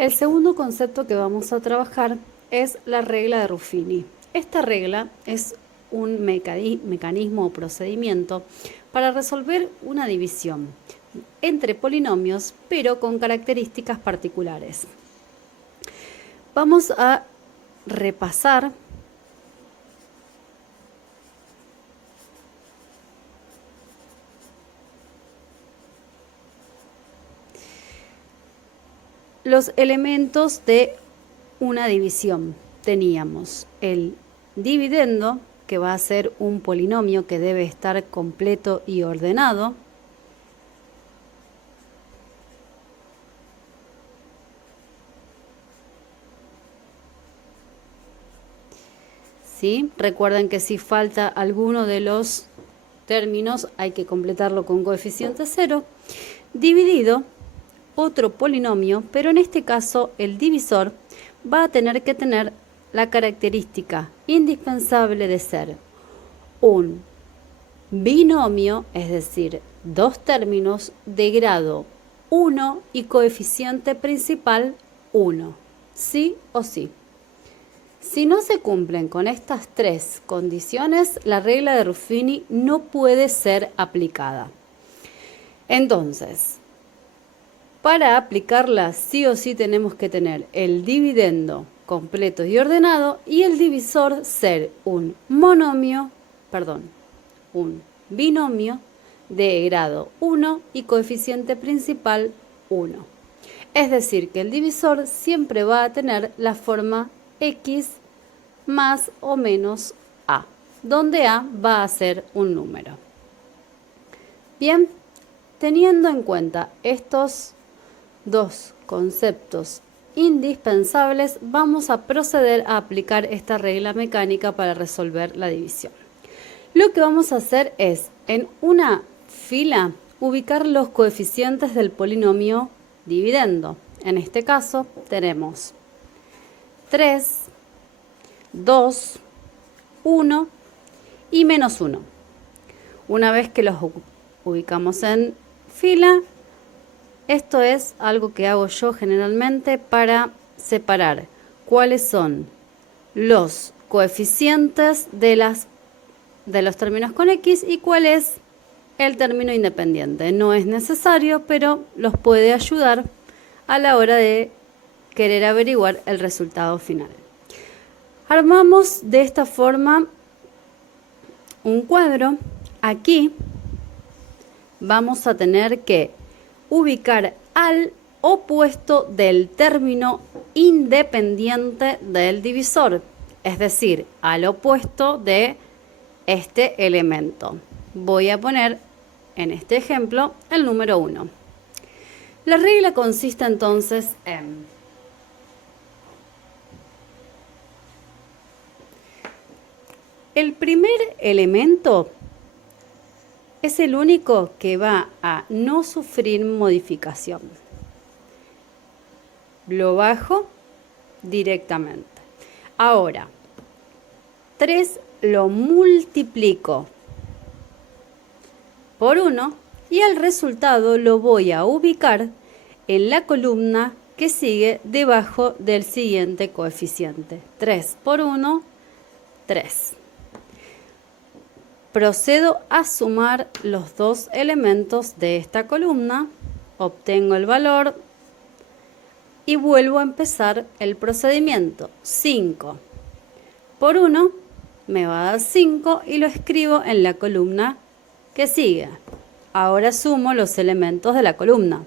El segundo concepto que vamos a trabajar es la regla de Ruffini. Esta regla es un mecanismo o procedimiento para resolver una división entre polinomios, pero con características particulares. Vamos a repasar los elementos de una división. Teníamos el dividendo, que va a ser un polinomio que debe estar completo y ordenado. ¿Sí? Recuerden que si falta alguno de los términos hay que completarlo con coeficiente 0. Dividido, otro polinomio, pero en este caso el divisor va a tener que tener la característica indispensable de ser un binomio, es decir, dos términos de grado 1 y coeficiente principal 1, sí o sí. Si no se cumplen con estas tres condiciones, la regla de Ruffini no puede ser aplicada. Entonces, para aplicarla sí o sí tenemos que tener el dividendo completo y ordenado y el divisor ser un binomio de grado 1 y coeficiente principal 1. Es decir, que el divisor siempre va a tener la forma x más o menos a, donde a va a ser un número. Bien, teniendo en cuenta estos dos conceptos indispensables, vamos a proceder a aplicar esta regla mecánica para resolver la división. Lo que vamos a hacer es, en una fila, ubicar los coeficientes del polinomio dividendo. En este caso tenemos 3, 2, 1 y menos 1. Una vez que los ubicamos en fila, esto es algo que hago yo generalmente para separar cuáles son los coeficientes de los términos con X y cuál es el término independiente. No es necesario, pero los puede ayudar a la hora de querer averiguar el resultado final. Armamos de esta forma un cuadro. Aquí vamos a tener que ubicar al opuesto del término independiente del divisor, es decir, al opuesto de este elemento. Voy a poner en este ejemplo el número 1. La regla consiste entonces en el primer elemento es el único que va a no sufrir modificación. Lo bajo directamente. Ahora, 3 lo multiplico por 1 y el resultado lo voy a ubicar en la columna que sigue debajo del siguiente coeficiente. 3 por 1, 3. Procedo a sumar los dos elementos de esta columna, obtengo el valor y vuelvo a empezar el procedimiento. 5 por 1 me va a dar 5 y lo escribo en la columna que sigue. Ahora sumo los elementos de la columna.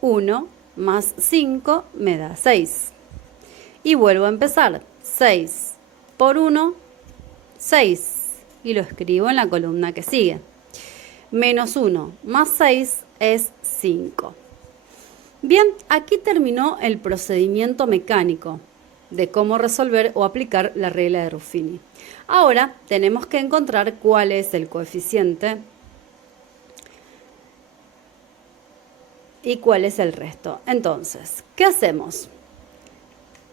1 más 5 me da 6. Y vuelvo a empezar. 6 por 1, 6. Y lo escribo en la columna que sigue. Menos 1 más 6 es 5. Bien, aquí terminó el procedimiento mecánico de cómo resolver o aplicar la regla de Ruffini. Ahora tenemos que encontrar cuál es el coeficiente y cuál es el resto. Entonces, ¿qué hacemos?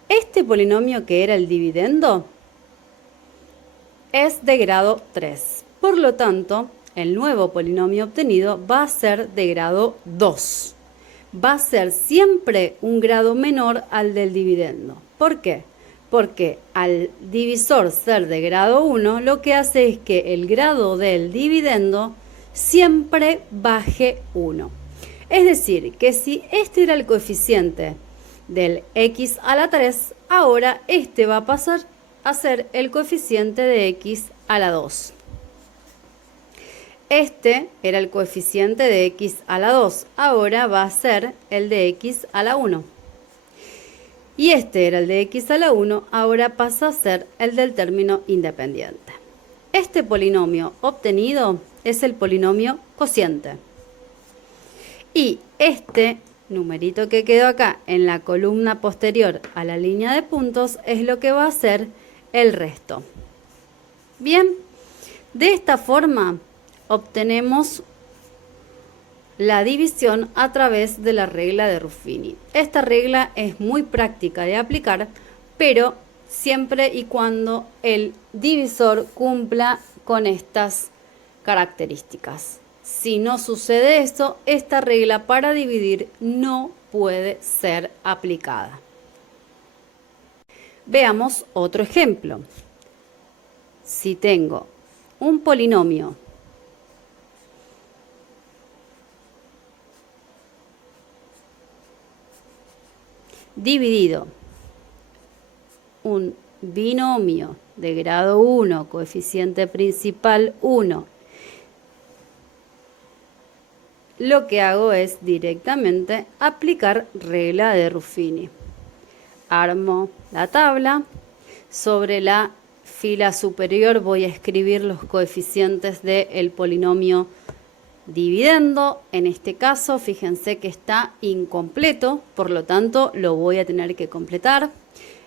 Este polinomio que era el dividendo es de grado 3. Por lo tanto, el nuevo polinomio obtenido va a ser de grado 2. va a ser siempre un grado menor al del dividendo. ¿Por qué? Porque al divisor ser de grado 1, lo que hace es que el grado del dividendo siempre baje 1. Es decir, que si este era el coeficiente del x a la 3, ahora este va a pasar a ser el coeficiente de x a la 2. Este era el coeficiente de x a la 2, ahora va a ser el de x a la 1. Y este era el de x a la 1, ahora pasa a ser el del término independiente. Este polinomio obtenido es el polinomio cociente. Y este numerito que quedó acá en la columna posterior a la línea de puntos es lo que va a ser el resto. Bien, de esta forma obtenemos la división a través de la regla de Ruffini. Esta regla es muy práctica de aplicar, pero siempre y cuando el divisor cumpla con estas características. Si no sucede esto, esta regla para dividir no puede ser aplicada. Veamos otro ejemplo. Si tengo un polinomio dividido, un binomio de grado 1, coeficiente principal 1, lo que hago es directamente aplicar regla de Ruffini. Armo la tabla, sobre la fila superior voy a escribir los coeficientes del polinomio dividendo. En este caso, fíjense que está incompleto, por lo tanto lo voy a tener que completar.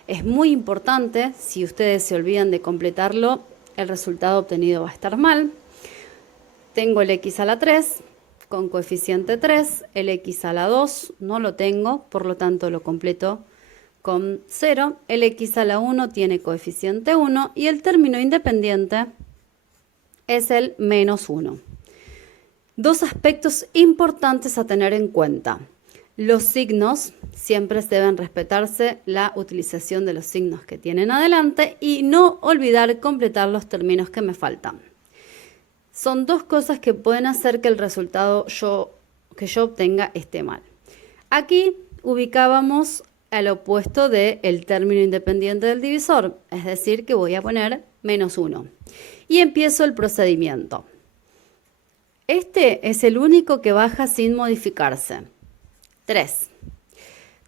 Es muy importante, si ustedes se olvidan de completarlo, el resultado obtenido va a estar mal. Tengo el x a la 3 con coeficiente 3, el x a la 2 no lo tengo, por lo tanto lo completo con 0, el x a la 1 tiene coeficiente 1 y el término independiente es el menos 1. Dos aspectos importantes a tener en cuenta. Los signos, siempre deben respetarse la utilización de los signos que tienen adelante y no olvidar completar los términos que me faltan. Son dos cosas que pueden hacer que el resultado que yo obtenga esté mal. Aquí ubicábamos al opuesto del término independiente del divisor, es decir, que voy a poner menos 1. Y empiezo el procedimiento. Este es el único que baja sin modificarse. 3.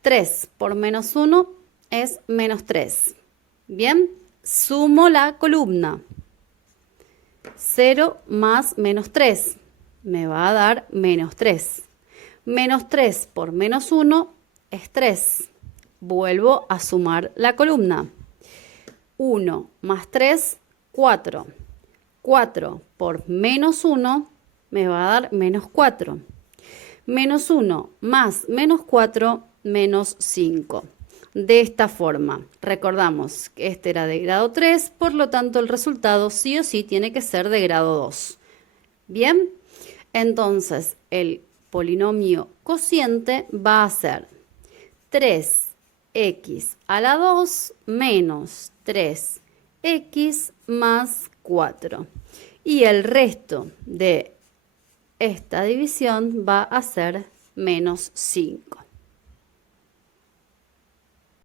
3 por menos 1 es menos 3. Bien, sumo la columna. 0 más menos 3 me va a dar menos 3. Menos 3 por menos 1 es 3. Vuelvo a sumar la columna. 1 más 3, 4. 4 por menos 1 me va a dar menos 4. Menos 1 más menos 4, menos 5. De esta forma, recordamos que este era de grado 3, por lo tanto el resultado sí o sí tiene que ser de grado 2. Bien, entonces el polinomio cociente va a ser 3x a la 2 menos 3x más 4. Y el resto de esta división va a ser menos 5.